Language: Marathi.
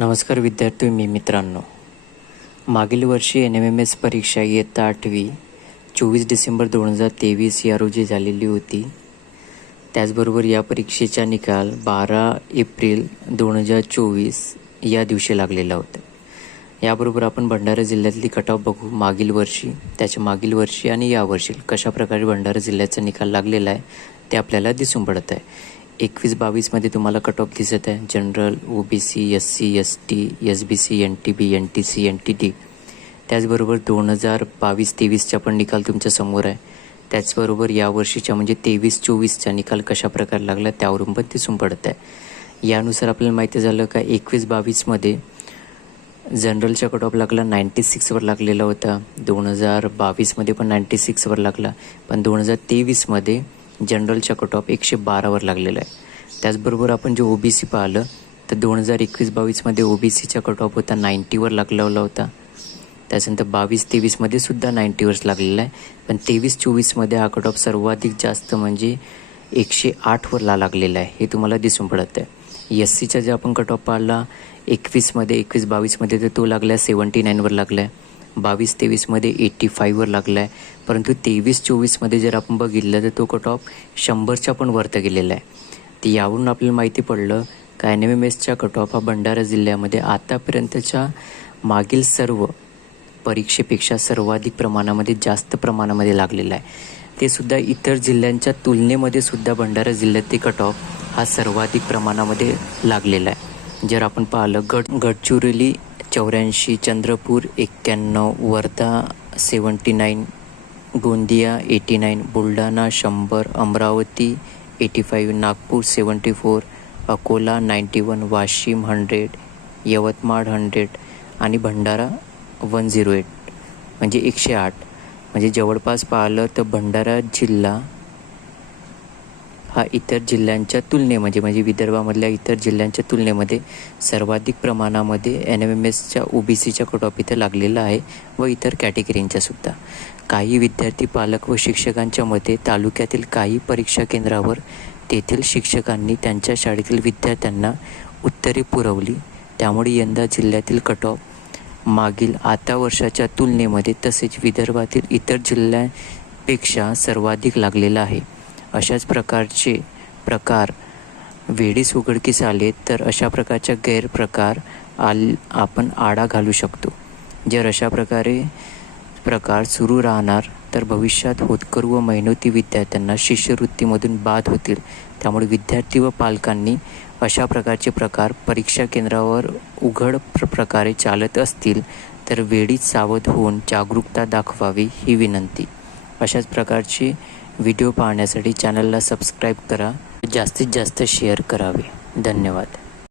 नमस्कार विद्यार्थी मित्रांनो, मागील वर्षी NMMS परीक्षा इयत्ता 8वी 24 डिसेंबर 2023 या रोजी झालेली होती. त्याचबरोबर या परीक्षेचा निकाल 12 एप्रिल 2024 या दिवशी लागलेला होता. याबरोबर आपण भंडारा जिल्ह्यातली कट ऑफ बघू. मागील वर्षी आणि यावर्षी कशाप्रकारे भंडारा जिल्ह्याचा निकाल लागलेला आहे ते आपल्याला दिसून पडत आहे. 21-22मध्ये तुम्हाला कट ऑफ दिसत आहे. General, OBC, SC, ST, SBC, NTB, NTC, NTD. त्याचबरोबर 2022-23चा पण निकाल तुमच्या समोर आहे. त्याचबरोबर यावर्षीच्या म्हणजे 23-24चा निकाल कशाप्रकारे लागला त्यावरून पण दिसून पडत आहे. यानुसार आपल्याला माहिती झालं का 21-22मध्ये जनरलचा कट ऑफ लागला 96वर लागलेला होता. 2022मध्ये पण 96वर लागला, पण 2023मध्ये जनरलचा कट ऑफ 112वर लागलेला आहे. त्याचबरोबर आपण जे OBC पाहिलं तर 2021-22मध्ये OBCचा कट ऑफ होता 90वर लागलेला होता. त्याच्यानंतर 22-23मध्ये सुद्धा 90वर लागलेला आहे, पण 23-24मध्ये हा कट ऑफ सर्वाधिक जास्त म्हणजे 108वर लागलेला आहे. हे तुम्हाला दिसून पडत आहे. SCचा जे आपण कट ऑफ पाहिला 21-22मध्ये तर तो लागला 79वर लागला आहे. 22-23मध्ये 85वर लागला आहे, परंतु 23-24मध्ये जर आपण बघितलं तर तो कट ऑफ 100च्या पण वरती गेलेला आहे. तर यावरून आपल्याला माहिती पडलं का NMMSचा कट ऑफ हा भंडारा जिल्ह्यामध्ये आतापर्यंतच्या मागील सर्व परीक्षेपेक्षा सर्वाधिक प्रमाणामध्ये जास्त प्रमाणामध्ये लागलेला आहे. ते सुद्धा इतर जिल्ह्यांच्या तुलनेमध्ये सुद्धा भंडारा जिल्ह्यातील कट ऑफ हा सर्वाधिक प्रमाणामध्ये लागलेला आहे. जर आपण पाहिलं गडचिरोली 84, चंद्रपूर 91, वर्धा 79, गोंदिया 89, बुलढाणा 100, अमरावती 85, नागपूर 74, अकोला 91, वाशिम 100, यवतमाळ 100 आणि भंडारा 108 म्हणजे 108. म्हणजे जवळपास पाहिलं तर भंडारा जिल्हा हा इतर जिल्ह्यांच्या तुलनेमध्ये म्हणजे विदर्भामधल्या इतर जिल्ह्यांच्या तुलनेमध्ये सर्वाधिक प्रमाणामध्ये NMMSच्या OBCच्या कट ऑफ इथं लागलेला आहे व इतर कॅटेगरींच्या सुद्धा. काही विद्यार्थी, पालक व शिक्षकांच्या मते तालुक्यातील काही परीक्षा केंद्रावर तेथील शिक्षकांनी त्यांच्या शाळेतील विद्यार्थ्यांना उत्तरे पुरवली, त्यामुळे यंदा जिल्ह्यातील कट ऑफ मागील आता वर्षाच्या तुलनेमध्ये तसेच विदर्भातील इतर जिल्ह्यांपेक्षा सर्वाधिक लागलेला आहे. अशाच प्रकारचे प्रकार वेळीच उघडकीस आले तर अशा प्रकारच्या गैरप्रकार आपण आळा घालू शकतो. जर अशा प्रकार सुरू राहणार तर भविष्यात होतकरू व मेहनती विद्यार्थ्यांना शिष्यवृत्तीमधून बाद होतील. त्यामुळे विद्यार्थी व पालकांनी अशा प्रकारचे प्रकार परीक्षा केंद्रावर उघड प्रकारे चालत असतील तर वेळीच सावध होऊन जागरूकता दाखवावी ही विनंती. अशाच प्रकारचे व्हिडिओ पाहण्यासाठी चॅनलला सबस्क्राईब करा, जास्तीत जास्त शेअर करावे. धन्यवाद.